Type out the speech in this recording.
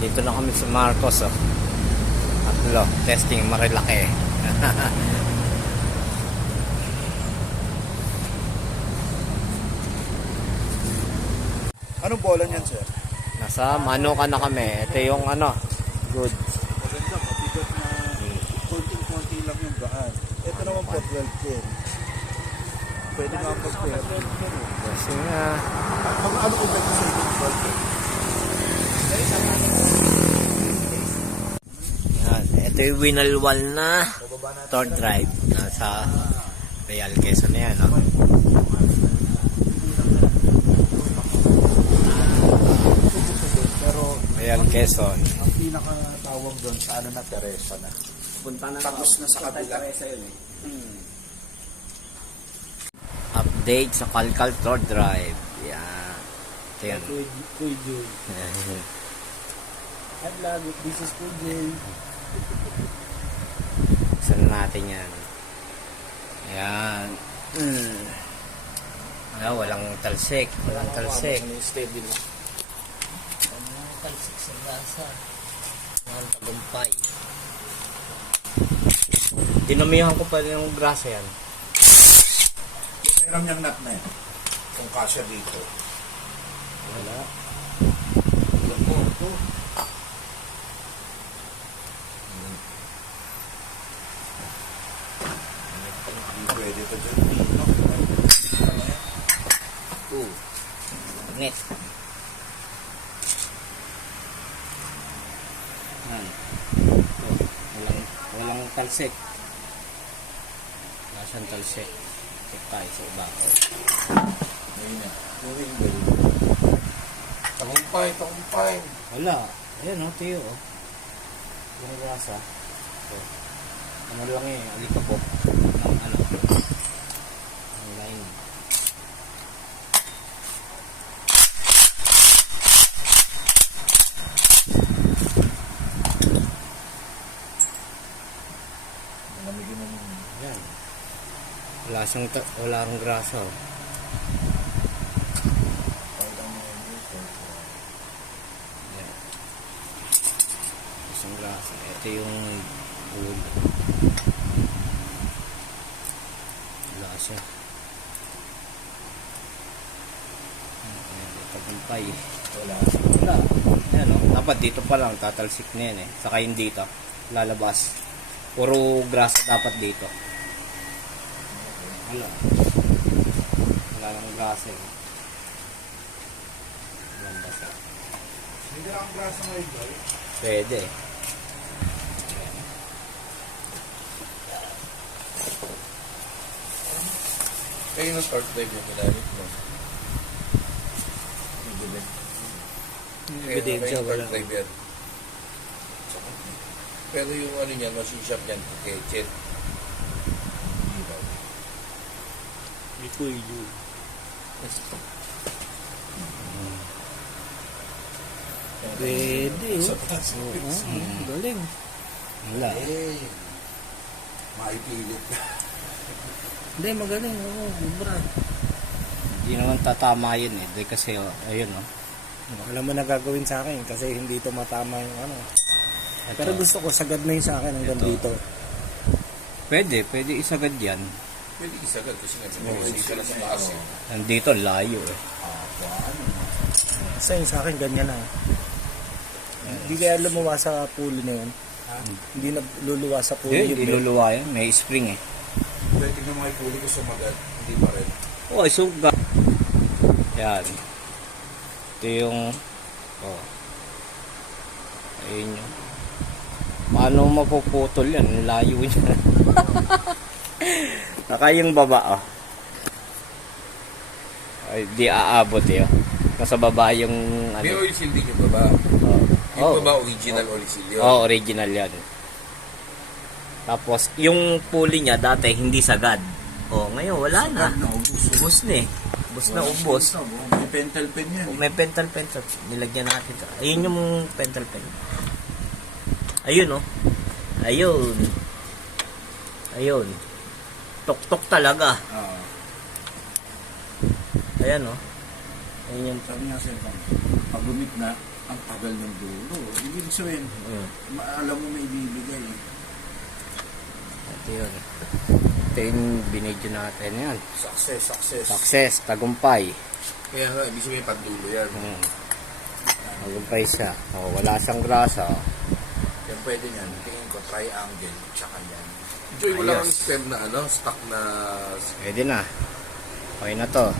Dito na kami sa Marcos, oh. Atlo, testing Marilaki. Anong bola niyan, sir? Nasa Manoka na kami. Ito yung ano, good. Maganda, mabigat na konting-konti lang yung gaan. Ito naman po 12 pin. Pwede nga mag-pair. Kasi nga, Ano kung pwede sa itong 12 pin? yan. Ito yung winalwal na tour drive. Nasa Real Quezon na yan, oh. Pero Real Quezon. ang pinakatawag doon sa ano na Teresa na. Punta na Tapos na sa kabila. Teresa yun eh. Update sa Calcal Tour Drive. Yan. Ito yan. Kuy Jun. Hi vlog, this is Kuy Jun. Saan natin yan? Ayan. Walang talsik. Walang talsik. Steady na. Walang talsik sa gasa. Walang tagumpay. Dinamihan ko pa yung grasa yan. Mayroon niyang nut na yan. Kung kasya dito. Wala. Alam mo, ito. Hindi pwede ito dyan. Net. Yan. Walang talsik. Wala siyang talsik. Check tayo sa ibabaw. Ayun na. Moving bell. Takumpay. Wala. Ayan, oh, tiyo, oh. Yung grasa. Oh. Ano lang eh, alikabok. Ang ano. Ang line. Malamigin mo muna. Ayan. Wala akong grasa, oh. Ayan. Isang grasa. Ito yung wood. Wala siya. Ayan, tagumpay. Wala. Wala. Ayan, oh. Dapat dito pa lang tatalsik na yan eh. Saka yung dito. Lalabas. Puro grasa dapat dito. Wala. Wala lang grasa eh. Walang basa. Hindi na ang grasa ngayon, boy. Pwede. Kayo na start drive yung ginamit mo. Ebidensya, wala. Drive yan. Pero yung ano niya, machine shop yan, kitchen. May Kuy Jun. Pwede, Sa oh. taas. Galing. Wala. Eh, maipilit. Hindi, magaling. Oo, sobra. Hindi naman tatama yun eh. Dahil kasi, oh, ayun oh. Alam mo na gagawin sa akin kasi hindi ito matama yung ano. Ito. Pero gusto ko sagad na yun sa akin hanggang Ito. dito. Pwede isagad yan. Pwede isagad kasi nga hindi siya na sa taas eh. Nandito, layo eh. Sa yun sa akin, ganyan na. Hindi kaya lumuwa sa pulo na yun. Hindi na luluwa sa pulo Hindi, yung belt. iluluwa yan. May spring eh. Pwede tignan mo kay puli ko sumagat, hindi pa rin. Oh, suga. Yan. Ito yung, oh. Ayun yun. Paano mapuputol yan? Layo niya. Naka yung baba, oh. Ay, di aabot eh, oh. Nasa baba yung, ano. May oil seal din yung baba. Oh. Yung Oh. baba original oil seal yun. Oh, original yan. Tapos, yung pulley niya dati hindi sagad. Oh, ngayon wala na. Ubus na eh. Ubus na ubus. May pentel pen yan. Oh, may pentel. Nilagyan natin. Ayun yung pentel pen. Ayun oh. Ayun. Ayun. Tok-tok talaga. Ayan oh. Ayun yung Sabi nga sir, pag lumit na, Ang tagal ng dulo. Ibig sabihin, alam mo may ibibigay. Ito yun. Ito yung binidyo natin yan. Success. Tagumpay. Kaya nga, ibig sabihin pandulo yan. Tagumpay siya. O, wala siyang grasa. Yan pwede yan. Tingin ko, triangle, tsaka yan. Enjoy mo lang ang stem na stock na... Pwede na. Okay na to.